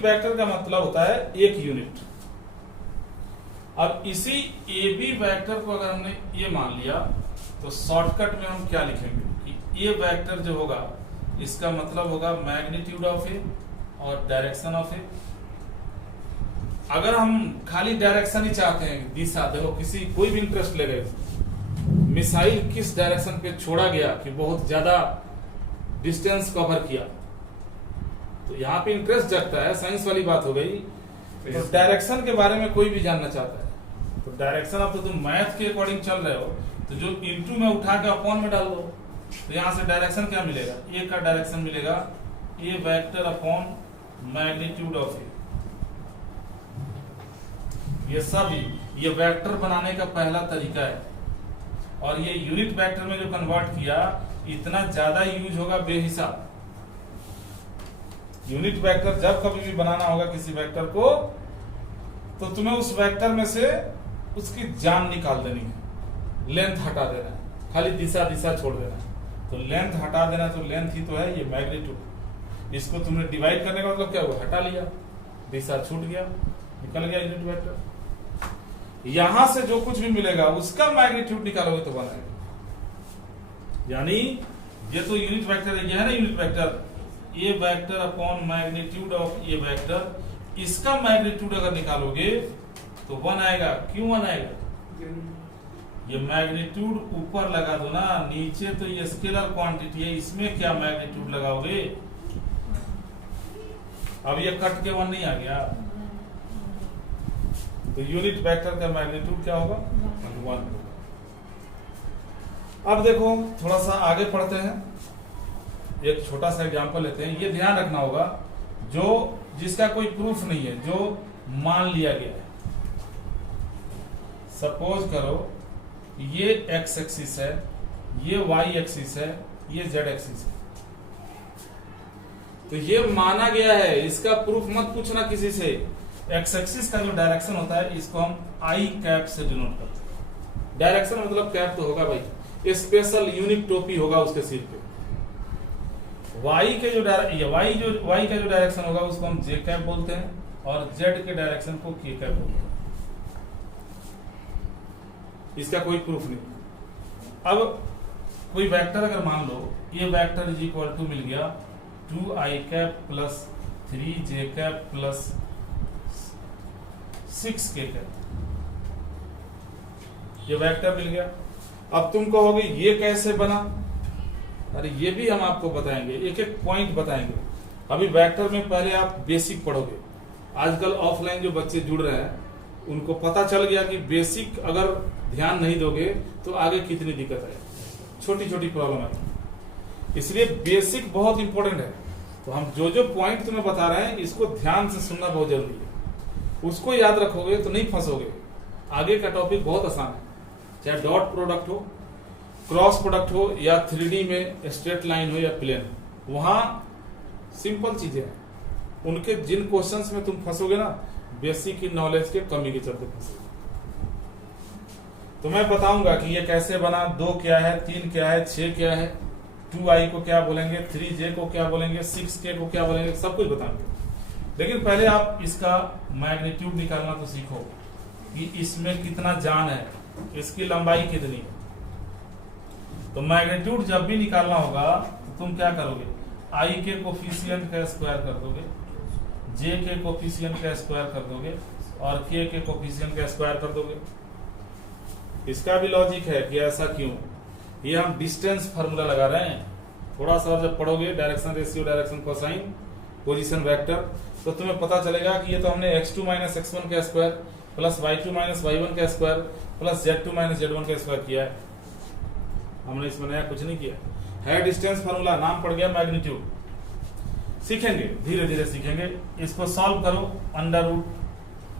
Vector का मतलब होता है एक यूनिट। अब इसी ए बी वेक्टर को अगर हमने ये मान लिया तो शॉर्टकट में हम क्या लिखेंगे कि ए वेक्टर जो होगा इसका मतलब होगा मैग्नीट्यूड ऑफ ए और डायरेक्शन ऑफ ए। अगर हम खाली डायरेक्शन ही चाहते हैं, दिशा, देखो किसी कोई भी इंटरेस्ट ले गए, मिसाइल किस डायरेक्शन पे छोड़ा गया कि बहुत ज्यादा डिस्टेंस कवर किया, तो यहाँ पे इंटरेस्ट जगता है, साइंस वाली बात हो गई। तो डायरेक्शन के बारे में कोई भी जानना चाहता है तो डायरेक्शन, अब तो तुम मैथ के अकॉर्डिंग चल रहे हो तो जो इनटू में उठा के अपॉन में डाल दो, तो यहाँ से डायरेक्शन क्या मिलेगा, ए का डायरेक्शन मिलेगा ए वेक्टर अपॉन मैग्नीट्यूड ऑफ ए। ये सब ये वेक्टर बनाने का पहला तरीका है, और ये यूनिट वेक्टर में जो कन्वर्ट किया इतना ज्यादा यूज होगा बेहिसाब। यूनिट वेक्टर जब कभी भी बनाना होगा किसी वेक्टर को तो तुम्हें उस वेक्टर में से उसकी जान निकाल देनी है, लेंथ हटा देना है, खाली दिशा दिशा छोड़ देना है। तो लेंथ हटा देना, तो लेंथ ही तो है ये मैग्नीट्यूड। इसको तुमने डिवाइड करने का मतलब क्या हुआ, हटा लिया, दिशा छूट गया, निकल गया यूनिट वेक्टर। यहां से जो कुछ भी मिलेगा उसका मैग्नीट्यूड निकालोगे तो बनाएगा। यानी ये तो यूनिट वेक्टर है, ये है ना unit vector, A vector upon magnitude of A vector, इसका मैग्नीट्यूड अगर निकालोगे तो 1 आएगा। क्यों 1 आएगा, ये मैग्नीट्यूड ऊपर लगा दो ना, नीचे तो ये स्केलर क्वांटिटी है, इसमें क्या मैग्नीट्यूड लगाओगे। अब ये कट के 1 नहीं आ गया, तो यूनिट वेक्टर का मैग्नीट्यूड क्या होगा, 1। अब देखो थोड़ा सा आगे पढ़ते हैं, एक छोटा सा एग्जांपल लेते हैं। ये ध्यान रखना होगा जो जिसका कोई प्रूफ नहीं है, जो मान लिया गया है। सपोज करो ये एक्स एक्सिस है, ये वाई एक्सिस है, ये जेड एक्सिस है, तो ये माना गया है, इसका प्रूफ मत पूछना किसी से। एक्स एक्सिस का जो डायरेक्शन होता है इसको हम आई कैप से डिनोट करते हैं। डायरेक्शन मतलब कैप तो होगा भाई, स्पेशल यूनिक टोपी होगा उसके सिर पे। वाई के जो वाई का जो डायरेक्शन होगा उसको हम जे कैप बोलते हैं, और जेड के डायरेक्शन को के कैप बोलते हैं। इसका कोई प्रूफ नहीं। अब कोई वेक्टर अगर मान लो ये वेक्टर इज इक्वल टू मिल गया 2i cap plus 3j cap plus 6k cap, ये वेक्टर मिल गया। अब तुम कहोगे ये कैसे बना, अरे ये भी हम आपको बताएंगे, एक एक पॉइंट बताएंगे। अभी वेक्टर में पहले आप बेसिक पढ़ोगे। आजकल ऑफलाइन जो बच्चे जुड़ रहे हैं उनको पता चल गया कि बेसिक अगर ध्यान नहीं दोगे तो आगे कितनी दिक्कत है, छोटी छोटी प्रॉब्लम है। इसलिए बेसिक बहुत इंपॉर्टेंट है। तो हम जो जो पॉइंट तुम्हें बता रहे हैं इसको ध्यान से सुनना बहुत जरूरी है, उसको याद रखोगे तो नहीं फंसोगे। आगे का टॉपिक बहुत आसान है, चाहे डॉट प्रोडक्ट हो, क्रॉस प्रोडक्ट हो, या 3D में स्ट्रेट लाइन हो या प्लेन, वहां सिंपल चीजें हैं। उनके जिन क्वेश्चंस में तुम फंसोगे ना, बेसिक की नॉलेज के कमी के चलते फंसोगे। तो मैं बताऊंगा कि ये कैसे बना, 2 क्या है, 3 क्या है, 6 क्या है, 2i को क्या बोलेंगे, 3j को क्या बोलेंगे, 6k को क्या बोलेंगे, सब कुछ बताएंगे। लेकिन पहले आप इसका मैग्नीट्यूड निकालना तो सीखो कि इसमें कितना जान है, इसकी लंबाई कितनी है। तो मैग्नीट्यूड जब भी निकालना होगा तो तुम क्या करोगे, i के कोफिशिएंट का स्क्वायर कर दोगे, j के कोफिशिएंट का स्क्वायर कर दोगे, और k के कोफिशिएंट का स्क्वायर कर दोगे। इसका भी लॉजिक है कि ऐसा क्यों, ये हम डिस्टेंस फार्मूला लगा रहे हैं। थोड़ा सा जब पढ़ोगे direction ratio, direction cosine, position vector, तो तुम्हें पता चलेगा कि ये तो हमने x2 माइनस x1 का square plus y2 minus y1 का square plus z2 minus z1 का स्क्वायर किया है। हमने इसमें नया कुछ नहीं किया है। डिस्टेंस फार्मूला, नाम पड़ गया मैग्नीट्यूड। सीखेंगे, धीरे धीरे सीखेंगे। इसको सॉल्व करो, अंडर रूट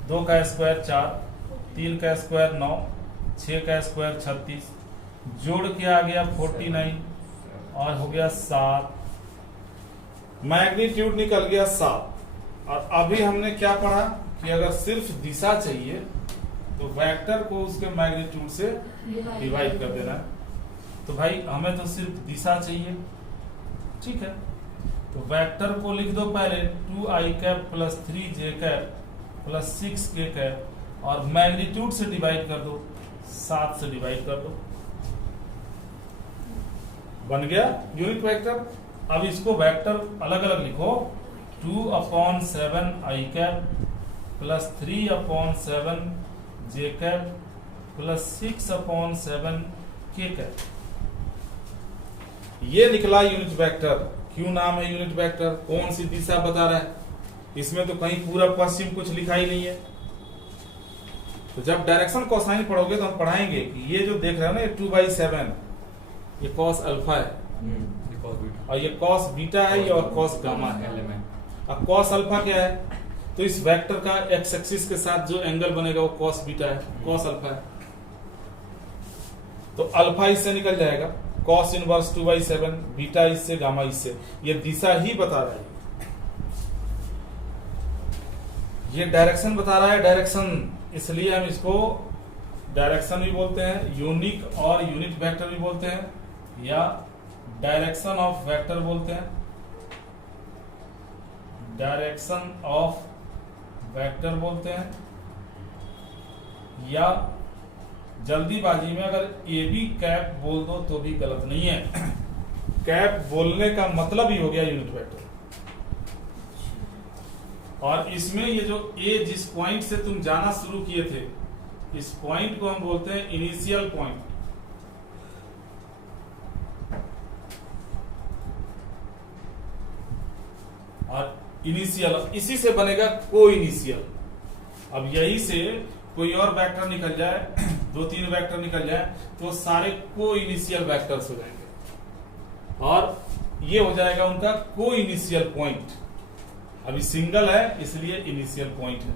2 का स्क्वायर 4, 3 का स्क्वायर 9, 6 का स्क्वायर 36, जोड़ के आ गया 49 और हो गया 7, मैग्नीट्यूड निकल गया 7। और अभी हमने क्या पढ़ा कि अगर सिर्फ दिशा चाहिए तो वेक्टर को उसके मैग्नीट्यूड से डिवाइड कर देना है। तो भाई हमें तो सिर्फ दिशा चाहिए, ठीक है, तो वेक्टर को लिख दो पहले 2i cap plus 3j cap plus 6k cap और मैग्नीट्यूड से डिवाइड कर दो, 7 से डिवाइड कर दो, बन गया यूनिट वेक्टर। अब इसको वेक्टर अलग अलग लिखो, 2/7 i cap plus 3/7 j cap plus 6/7 k cap. ये निकला यूनिट वेक्टर। क्यों नाम है यूनिट वेक्टर? कौन सी दिशा बता रहा है? इसमें तो कहीं पूरा पश्चिम कुछ लिखा ही नहीं है। तो जब डायरेक्शन कोसाइन पढ़ोगे तो हम पढ़ाएंगे कि ये जो देख रहे हो ना, ये 2/7 ये कॉस अल्फा है और ये कॉस बीटा है, ये और कॉस गामा है। अब कॉस अल्फा क्या है? तो इस वेक्टर का एक्स एक्सिस के साथ जो एंगल बनेगा वो कॉस बीटा है, कॉस अल्फा है। तो अल्फा इससे निकल जाएगा, कॉस इनवर्स 2/7, बीटा इससे, गामा इससे। ये दिशा ही बता रहा है, ये डायरेक्शन बता रहा है, डायरेक्शन। इसलिए हम इसको डायरेक्शन भी बोलते हैं, यूनिक और यूनिट वेक्टर भी बोलते हैं, या डायरेक्शन ऑफ वेक्टर बोलते हैं, डायरेक्शन ऑफ वेक्टर बोलते हैं, या जल्दीबाजी में अगर ए बी कैप बोल दो तो भी गलत नहीं है। कैप बोलने का मतलब ही हो गया यूनिट वेक्टर। और इसमें ये जो ए जिस पॉइंट से तुम जाना शुरू किए थे, इस पॉइंट को हम बोलते हैं इनिशियल पॉइंट। और इनिशियल इसी से बनेगा को इनिशियल। अब यही से कोई और वेक्टर निकल जाए, 2-3 वेक्टर निकल जाए, तो सारे को इनिशियल वेक्टर्स हो जाएंगे और ये हो जाएगा उनका को इनिशियल पॉइंट। अभी सिंगल है इसलिए इनिशियल पॉइंट है।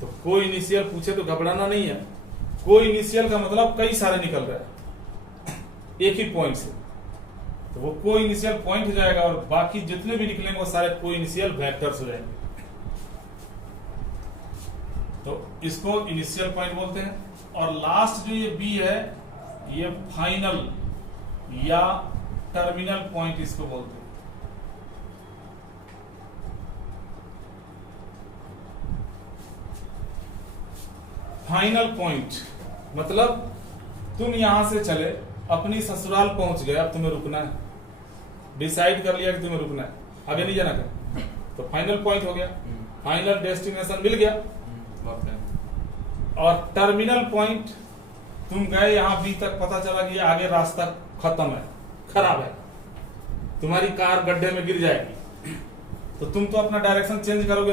तो को इनिशियल पूछे तो घबराना नहीं है। को इनिशियल का मतलब कई सारे निकल रहे हैं एक ही पॉइंट से, तो वो को इनिशियल पॉइंट हो जाएगा और बाकी जितने भी निकलेंगे वो सारे को इनिशियल वेक्टर्स हो जाएंगे। तो इसको इनिशियल पॉइंट बोलते हैं। और लास्ट जो ये बी है, ये फाइनल या टर्मिनल पॉइंट इसको बोलते हैं। फाइनल पॉइंट मतलब तुम यहां से चले, अपनी ससुराल पहुंच गए, अब तुम्हें रुकना है, डिसाइड कर लिया कि तुम्हें रुकना है, आगे नहीं जाना कहीं, तो फाइनल पॉइंट हो गया, फाइनल डेस्टिनेशन मिल गया। और टर्मिनल पॉइंट तुम गए यहां बी तक, पता चला कि आगे रास्ता खत्म है, खराब है, तुम्हारी कार गड्ढे में गिर जाएगी, तो तुम तो अपना डायरेक्शन चेंज करोगे।